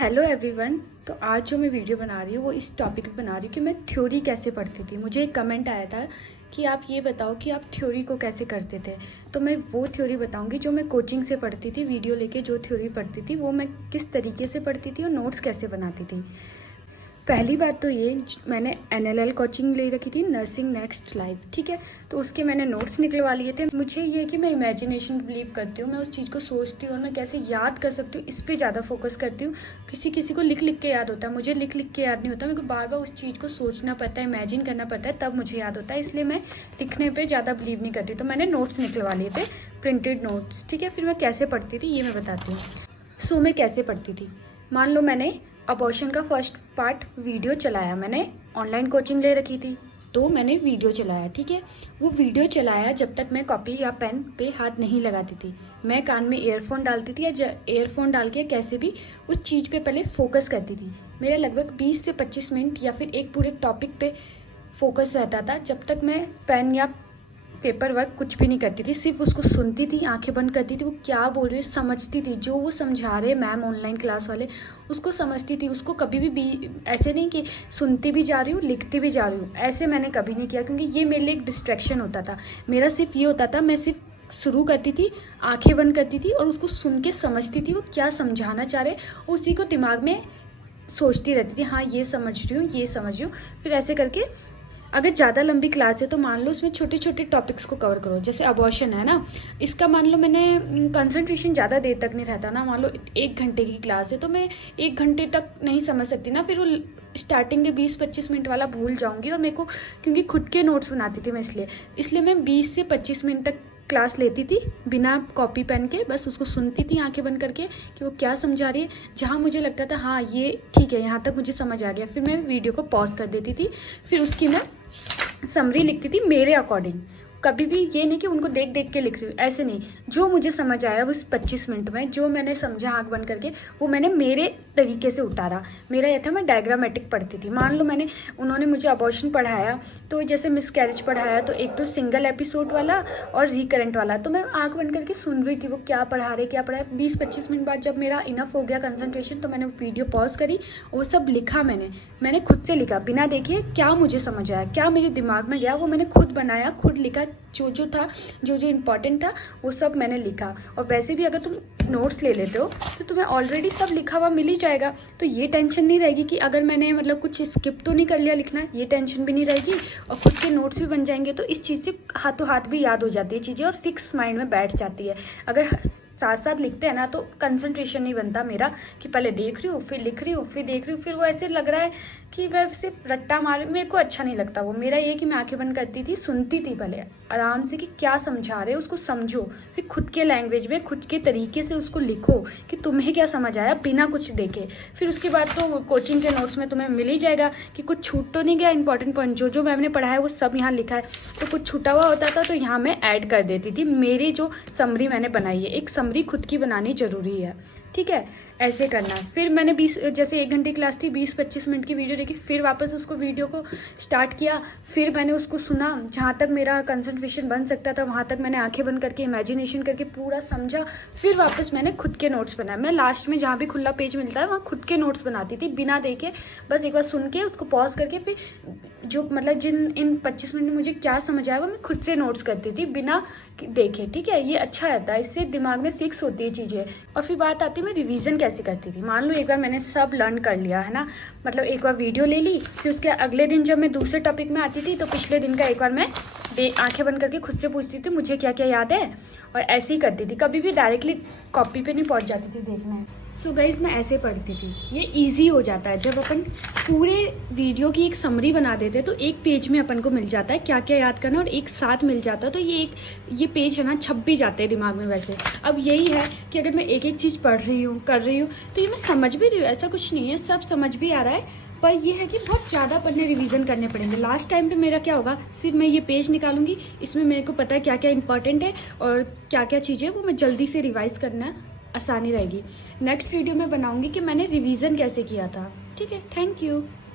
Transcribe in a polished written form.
Hello everyone. तो आज जो मैं वीडियो बना रही हूँ वो इस टॉपिक पे बना रही हूँ कि मैं थ्योरी कैसे पढ़ती थी। मुझे एक कमेंट आया था कि आप ये बताओ कि आप थ्योरी को कैसे करते थे। तो मैं वो थ्योरी बताऊँगी जो मैं कोचिंग से पढ़ती थी, वीडियो लेके जो थ्योरी पढ़ती थी वो मैं किस तरीके से पढ़ती थी और नोट्स कैसे बनाती थी। पहली बात तो ये, मैंने NLL कोचिंग ले रखी थी, नर्सिंग नेक्स्ट लाइफ, ठीक है। तो उसके मैंने नोट्स निकलवा लिए थे। मुझे ये है कि मैं इमेजिनेशन बिलीव करती हूँ, मैं उस चीज़ को सोचती हूँ और मैं कैसे याद कर सकती हूँ इस पर ज़्यादा फोकस करती हूँ। किसी किसी को लिख लिख के याद होता है, मुझे लिख लिख के याद नहीं होता। मेरे को बार बार उस चीज़ को सोचना पड़ता है, इमेजिन करना पड़ता है, तब मुझे याद होता है। इसलिए मैं लिखने पर ज़्यादा बिलीव नहीं करती। तो मैंने नोट्स निकलवा लिए थे, प्रिंटेड नोट्स, ठीक है। फिर मैं कैसे पढ़ती थी ये मैं बताती हूँ। सो मैं कैसे पढ़ती थी, मान लो मैंने अबॉर्शन का फर्स्ट पार्ट वीडियो चलाया, मैंने ऑनलाइन कोचिंग ले रखी थी तो मैंने वीडियो चलाया, ठीक है। वो वीडियो चलाया जब तक मैं कॉपी या पेन पे हाथ नहीं लगाती थी। मैं कान में ईयरफोन डालती थी या ईयरफोन डाल के कैसे भी उस चीज़ पे पहले फोकस करती थी। मेरा लगभग 20 से 25 मिनट या फिर एक पूरे टॉपिक पे फोकस रहता था जब तक मैं पेन या पेपर वर्क कुछ भी नहीं करती थी। सिर्फ उसको सुनती थी, आंखें बंद करती थी, वो क्या बोल रही है समझती थी। जो वो समझा रहे मैम ऑनलाइन क्लास वाले, उसको समझती थी। उसको कभी भी ऐसे नहीं कि सुनती भी जा रही हूँ लिखती भी जा रही हूँ, ऐसे मैंने कभी नहीं किया, क्योंकि ये मेरे लिए एक डिस्ट्रैक्शन होता था। मेरा सिर्फ ये होता था, मैं सिर्फ शुरू करती थी, आंखें बंद करती थी और उसको सुन के समझती थी वो क्या समझाना चाह रहे, उसी को दिमाग में सोचती रहती थी, हाँ ये समझ रही हूँ ये समझ रही हूँ। फिर ऐसे करके अगर ज़्यादा लंबी क्लास है तो मान लो उसमें छोटे छोटे टॉपिक्स को कवर करो। जैसे अबॉर्शन है ना, इसका मान लो मैंने कंसंट्रेशन ज़्यादा देर तक नहीं रहता ना। मान लो 1 घंटे की क्लास है तो मैं 1 घंटे तक नहीं समझ सकती ना, फिर वो स्टार्टिंग के 20-25 मिनट वाला भूल जाऊंगी। और मेरे को क्योंकि खुद के नोट्स बनाती थी मैं, इसलिए मैं 20 से 25 मिनट तक क्लास लेती थी बिना कॉपी पेन के। बस उसको सुनती थी आंखें बंद करके कि वो क्या समझा रही है। जहाँ मुझे लगता था हाँ ये ठीक है, यहाँ तक मुझे समझ आ गया, फिर मैं वीडियो को पॉज कर देती थी। फिर उसकी मैं समरी लिखती थी मेरे अकॉर्डिंग। कभी भी ये नहीं कि उनको देख देख के लिख रही हूँ, ऐसे नहीं। जो मुझे समझ आया उस 25 मिनट में, जो मैंने समझा आँख बंद करके, वो मैंने मेरे तरीके से उतारा। मेरा यह था, मैं डायग्रामेटिक पढ़ती थी। मान लो उन्होंने मुझे अबॉर्शन पढ़ाया तो जैसे मिसकैरेज पढ़ाया तो एक तो सिंगल एपिसोड वाला और रिकरेंट वाला, तो मैं आँख बंद करके सुन रही थी वो क्या पढ़ा रहे क्या पढ़ाया। 20-25 मिनट बाद जब मेरा इनफ हो गया कंसंट्रेशन तो मैंने वीडियो पॉज करी, वो सब लिखा। मैंने खुद से लिखा बिना देखे, क्या मुझे समझ आया क्या मेरे दिमाग में गया वो मैंने खुद बनाया, खुद लिखा। जो था जो इम्पोर्टेंट था वो सब मैंने लिखा। और वैसे भी अगर तुम नोट्स ले लेते हो तो तुम्हें ऑलरेडी सब लिखा हुआ मिल ही जाएगा, तो ये टेंशन नहीं रहेगी कि अगर मैंने मतलब कुछ स्किप तो नहीं कर लिया लिखना, ये टेंशन भी नहीं रहेगी। और खुद के नोट्स भी बन जाएंगे, तो इस चीज़ से हाथों हाथ भी याद हो जाती है चीज़ें और फिक्स माइंड में बैठ जाती है। अगर साथ साथ लिखते हैं ना तो कंसंट्रेशन नहीं बनता मेरा कि पहले देख रही हूँ फिर लिख रही हूँ फिर देख रही हूँ, फिर वो ऐसे लग रहा है कि मैं सिर्फ रट्टा मार, मेरे को अच्छा नहीं लगता वो। मेरा ये कि मैं आंखें बंद करती थी, सुनती थी पहले आराम से कि क्या समझा रहे उसको समझो, फिर खुद के लैंग्वेज में खुद के तरीके से उसको लिखो कि तुम्हें क्या समझ आया बिना कुछ देखे। फिर उसके बाद तो कोचिंग के नोट्स में तुम्हें मिल ही जाएगा कि कुछ छूट तो नहीं गया। इंपॉर्टेंट पॉइंट जो मैम ने पढ़ाया है वो सब यहाँ लिखा है, तो कुछ छूटा हुआ होता था तो यहाँ मैं ऐड कर देती थी। मेरी जो समरी मैंने बनाई है, एक समरी खुद की बनानी जरूरी है, ठीक है। ऐसे करना है। फिर मैंने जैसे 1 घंटे क्लास थी, 20-25 मिनट की वीडियो देखी, फिर वापस उसको वीडियो को स्टार्ट किया, फिर मैंने उसको सुना। जहाँ तक मेरा कंसंट्रेशन बन सकता था वहाँ तक मैंने आंखें बंद करके इमेजिनेशन करके पूरा समझा। फिर वापस मैंने खुद के नोट्स बनाए। मैं लास्ट में जहाँ भी खुला पेज मिलता है वहाँ खुद के नोट्स बनाती थी बिना देखे। बस एक बार सुन के उसको पॉज करके फिर जो मतलब इन 25 मिनट में मुझे क्या समझ आया वो मैं खुद से नोट्स करती थी बिना देखे, ठीक है। ये अच्छा रहता है, इससे दिमाग में फिक्स होती है चीज़ें। और फिर बात आती है मैं रिवीजन कैसे करती थी। मान लो एक बार मैंने सब लर्न कर लिया है ना, मतलब एक बार वीडियो ले ली, फिर उसके अगले दिन जब मैं दूसरे टॉपिक में आती थी तो पिछले दिन का एक बार मैं आंखें बंद करके खुद से पूछती थी मुझे क्या क्या याद है, और ऐसे ही करती थी। कभी भी डायरेक्टली कॉपी पे नहीं पहुंच जाती थी देखने। सो गाइज मैं ऐसे पढ़ती थी। ये इजी हो जाता है जब अपन पूरे वीडियो की एक समरी बना देते तो एक पेज में अपन को मिल जाता है क्या क्या याद करना और एक साथ मिल जाता है। तो ये पेज है ना छप भी जाते हैं दिमाग में। वैसे अब यही है कि अगर मैं एक एक चीज़ पढ़ रही हूँ कर रही हूँ तो ये मैं समझ भी रही हूँ, ऐसा कुछ नहीं है, सब समझ भी आ रहा है। पर ये है कि बहुत ज़्यादा पढ़ने रिवीजन करने पड़ेंगे। लास्ट टाइम पे मेरा क्या होगा, सिर्फ मैं ये पेज निकालूंगी, इसमें मेरे को पता है क्या क्या इंपॉर्टेंट है और क्या क्या चीज़ें वो मैं जल्दी से रिवाइज करना आसानी रहेगी। नेक्स्ट वीडियो में बनाऊंगी कि मैंने रिवीजन कैसे किया था, ठीक है। Thank you.